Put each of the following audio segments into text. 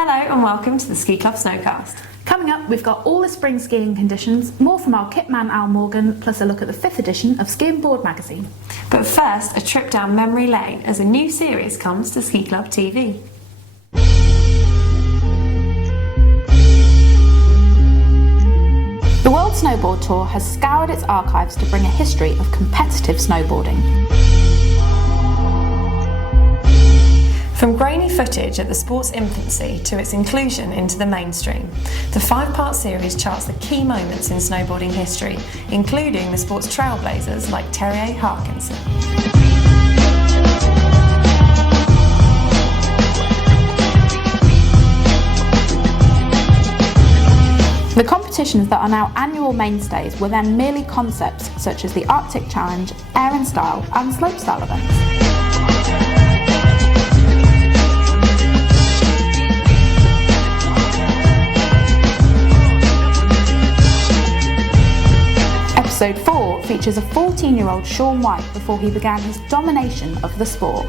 Hello and welcome to the Ski Club Snowcast. Coming up, we've got all the spring skiing conditions, more from our kit man Al Morgan, plus a look at the 5th edition of Ski+board magazine. But first, a trip down memory lane as a new series comes to Ski Club TV. The World Snowboard Tour has scoured its archives to bring a history of competitive snowboarding. From grainy footage at the sport's infancy to its inclusion into the mainstream, the 5-part series charts the key moments in snowboarding history, including the sport's trailblazers like Terje Harkinson. The competitions that are now annual mainstays were then merely concepts such as the Arctic Challenge, Air and Style and Slopestyle events. Episode 4 features a 14-year-old Shaun White before he began his domination of the sport.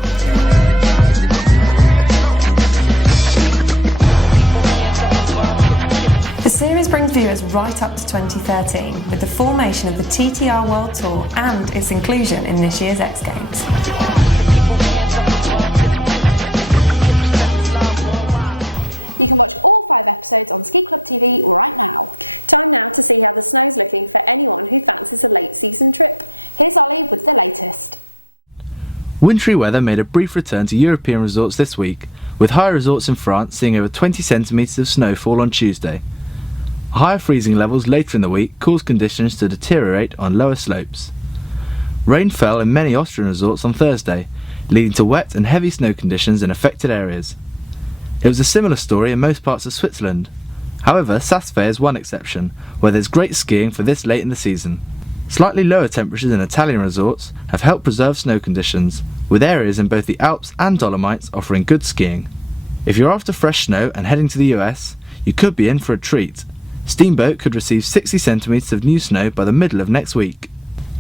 The series brings viewers right up to 2013 with the formation of the TTR World Tour and its inclusion in this year's X Games. You can watch all 5 episodes on Ski Club TV right now. Time now to see how the snow's looking for anyone who fancies a late season trip. Here's Ollie with the latest. Wintry weather made a brief return to European resorts this week, with higher resorts in France seeing over 20 centimetres of snowfall on Tuesday. Higher freezing levels later in the week caused conditions to deteriorate on lower slopes. Rain fell in many Austrian resorts on Thursday, leading to wet and heavy snow conditions in affected areas. It was a similar story in most parts of Switzerland. However, Saas-Fee is one exception, where there's great skiing for this late in the season. Slightly lower temperatures in Italian resorts have helped preserve snow conditions, with areas in both the Alps and Dolomites offering good skiing. If you're after fresh snow and heading to the US, you could be in for a treat. Steamboat could receive 60 centimetres of new snow by the middle of next week.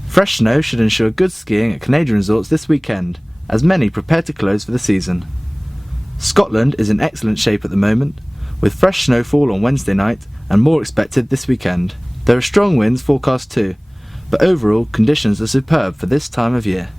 Fresh snow should ensure good skiing at Canadian resorts this weekend, as many prepare to close for the season. Scotland is in excellent shape at the moment, with fresh snowfall on Wednesday night and more expected this weekend. There are strong winds forecast too, but overall conditions are superb for this time of year.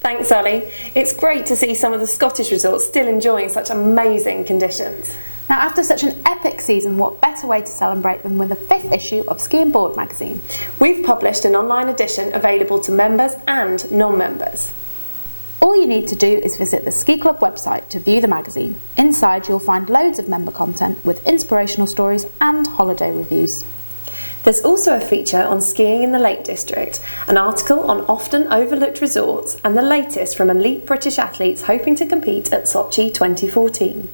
Thanks, Ollie. It's great to see some of the Scottish resorts still enjoying such amazing conditions. Now, after such an epic season, what better way to celebrate than with the 5th issue of Ski+board magazine? We've published an online edition available to members and non-members. All you need to do is visit the Ski Club website to view the magazine. Inside you'll find loads of member content with inspirational stories and holiday reviews. There's also a feature on skiing in the Lake District, an article on often overlooked resorts, and the latest from elite British athletes hoping to compete at Sochi 2014.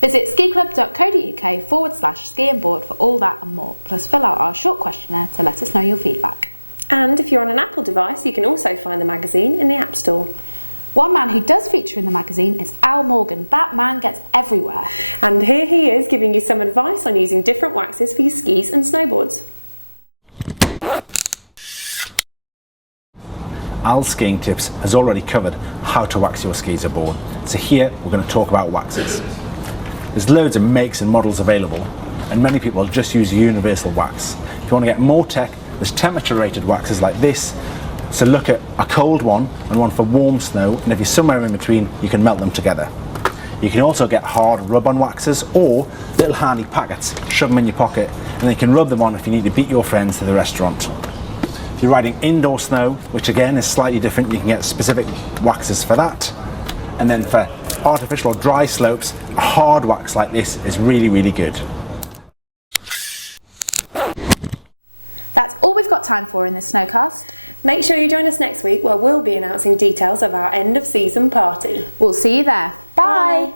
Visit skiclub.co.uk/ski&board for all that and more, plus fill out our short questionnaire to let us know your feedback. And if you're on an Apple device, you can also find the magazine in the App Store. One man who does feature in the magazine is Al Morgan. That man gets everywhere. And here he is giving you some advice on using different waxes for your skis and snowboards. Al's Skiing Tips has already covered how to wax your skis aboard, so here we're going to talk about waxes. There's loads of makes and models available, and many people just use universal wax. If you want to get more tech, there's temperature rated waxes like this, so look at a cold one and one for warm snow, and if you're somewhere in between you can melt them together. You can also get hard rub-on waxes or little handy packets, shove them in your pocket, and then you can rub them on if you need to beat your friends to the restaurant. If you're riding indoor snow, which again is slightly different, you can get specific waxes for that. And then for artificial or dry slopes, a hard wax like this is really, really good. That's all we've got time for in this Snowcast. Make sure you join us next week where we'll be announcing details of our end of season party. We'll see you there. Bye.